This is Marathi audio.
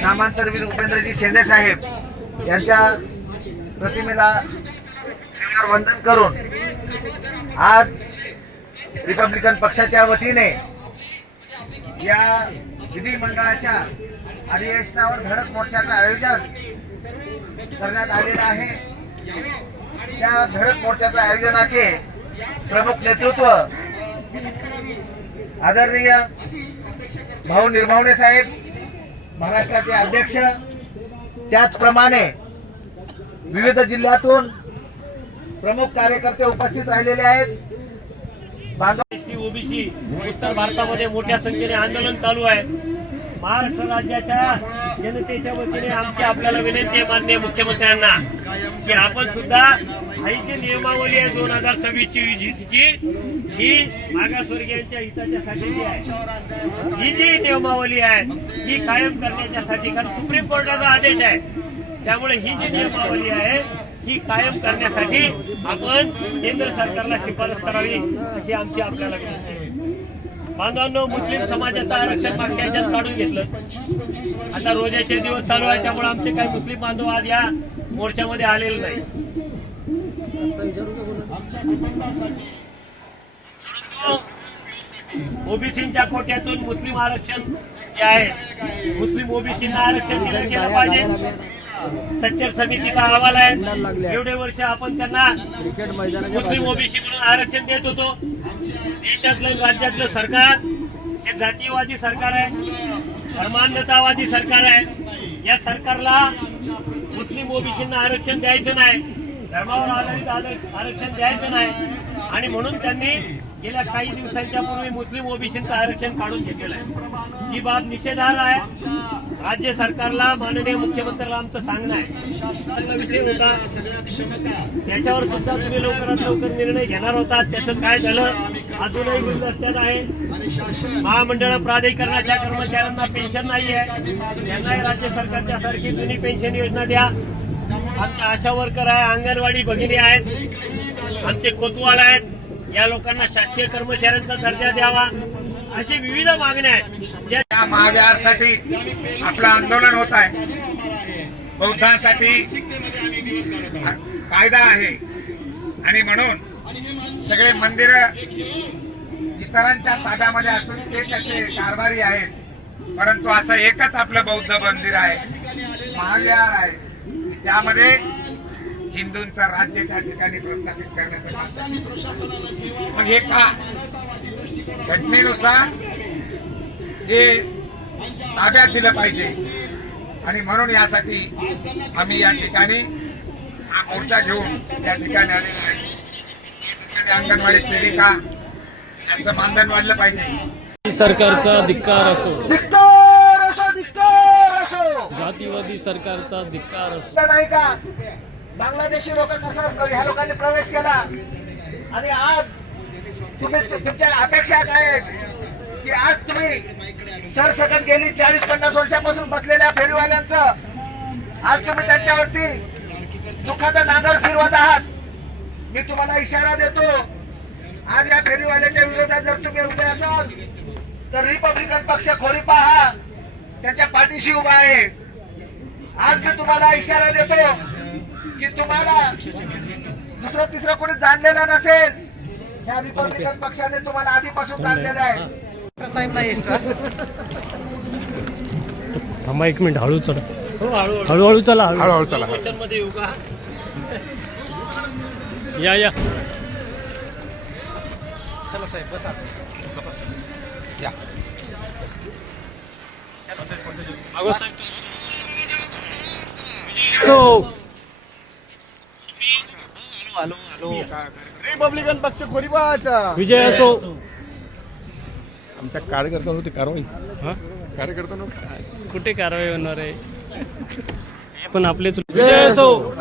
नामांतरवीर उपेंद्रजी शेंडे साहेब यांच्या प्रतिमेला वंदन करून आज रिपब्लिकन पक्षाच्या वतीने या विधिमंडळाच्या अधिवेशनावर धडक मोर्चाचं आयोजन करण्यात आलेलं आहे। त्या धडक मोर्चाच्या आयोजनाचे प्रमुख नेतृत्व आदरणीय भाऊ निर्मावणे साहेब महाराष्ट्राचे अध्यक्ष, त्याचप्रमाणे विविध जिल्ह्यातून प्रमुख कार्यकर्ते उपस्थित राहिलेले आहेत। ओबीसी उत्तर भारतामध्ये मोठ्या संख्येने आंदोलन चालू आहे। महाराष्ट्र राज्याच्या जनतेच्या वतीने आमची आपल्याला विनंती आहे माननीय मुख्यमंत्र्यांना की आपण सुद्धा ही जी नियमावली आहे 2026 ची ही मागासवर्गीयांच्या हिताच्यासाठी आहे। ही जी नियमावली आहे ही कायम करण्याच्यासाठी, कारण सुप्रीम कोर्टाचा आदेश आहे, त्यामुळे ही जी नियमावली आहे ही कायम करण्यासाठी आपण केंद्र सरकारला शिफारस करावी अशी आमची आपल्याला विनंती आहे। बांधवांनो, मुस्लिम समाजाचं आरक्षण मागच्या ह्याच्यात काढून घेतलं। आता रोजाचे दिवस चालू आहे, त्यामुळे आमचे काही मुस्लिम बांधव आज या मोर्चामध्ये आलेले नाही। ओबीसीच्या कोट्यातून मुस्लिम आरक्षण जे आहे, मुस्लिम ओबीसींना आरक्षण दिलं गेलं पाहिजे। सच्चर समिती का अहवाल आहे, एवढे वर्ष आपण त्यांना मुस्लिम ओबीसी म्हणून आरक्षण देत होतो। देशातलं राज्यातलं सरकार हे जातीयवादी सरकार आहे, धर्मांधतावादी सरकार आहे। या सरकारला मुस्लिम ओबीसींना आरक्षण द्यायचं नाही, धर्मावर आधारित आरक्षण द्यायचं नाही, आणि म्हणून त्यांनी गेल्या काही दिवसांच्या पूर्वी मुस्लिम ओबीसींचं आरक्षण काढून घेतलेलं आहे। ही बाब निषेधार्ह आहे। राज्य सरकारला, माननीय मुख्यमंत्र्याला आमचं सांगणं आहे, विषय होता त्याच्यावर सुद्धा तुम्ही लवकरात लवकर निर्णय घेणार होता, त्याचं काय झालं अजूनही गुलदस्त्यात आहे। महामंडळ प्राधिकरणाच्या कर्मचाऱ्यांना पेन्शन नाही आहे, त्यांनाही राज्य सरकारच्या सारखी जुनी पेन्शन योजना द्या। आमच्या आशा वर्कर आहे, अंगणवाडी भगिनी आहेत, आमचे कोतवाल आहेत, या लोकांना शासकीय कर्मचाऱ्यांचा दर्जा द्यावा, अशी विविध मागण्या आहेत। ज्या महाविहारासाठी आपलं आंदोलन होत आहे, बौद्धांसाठी कायदा आहे, आणि म्हणून सगळे मंदिर इतरांच्या ताब्यामध्ये असून ते त्याचे कारभारी आहेत, परंतु असं एकच आपलं बौद्ध मंदिर आहे, महाविहार आहे, त्यामध्ये हिंदूंचं राज्य त्या ठिकाणी प्रस्थापित करण्याचं काम। मग हे का घटनेनुसार हे ताब्यात दिलं पाहिजे, आणि म्हणून यासाठी आम्ही या ठिकाणी हा मोर्चा घेऊन त्या ठिकाणी आलेलो आहे। अंगणवाडी सेविका यांचं मानधन वाढलं पाहिजे। सरकारचा धिक्कार असो, धिक्कार असो, धिक्कार असो, जातीवादी सरकारचा धिक्कार असो, नाही का बांगलादेशी लोक कसा ह्या लोकांनी प्रवेश केला, आणि आज तुम्ही तुमच्या अपेक्षा काय आहेत की आज तुम्ही सरसकट गेली 40-50 वर्षापासून बसलेल्या फेरीवाल्यांचं आज तुम्ही त्यांच्यावरती दुःखाचा नांगर फिरवत आहात। मी तुम्हाला इशारा देतो, आज या फेरीवाल्याच्या विरोधात जर तुम्ही उभे असाल तर रिपब्लिकन पक्ष खोरीपा हा त्यांच्या पाठीशी उभा आहे। आज मी तुम्हाला इशारा देतो की तुम्हाला दुसरं तिसरं कोणी जाणलेलं नसेल, या रिपब्लिकन पक्षाने तुम्हाला आधीपासून जाणलेलं आहे। थांबा एक मिनिट, हळू चला, हळूहळू चला, हळूहळू चला, मध्ये येऊ का? या या, चला साहेब बसा, या मागो साहेब। सो रिपब्लिकन पक्ष खोरीपाचा विजय असो। आमच्या कार्यकर्त्यांवरती कारवाई, हा, कार्यकर्त्यांवर कुठे कारवाई होणार आहे? पण आपलेच विजय असो।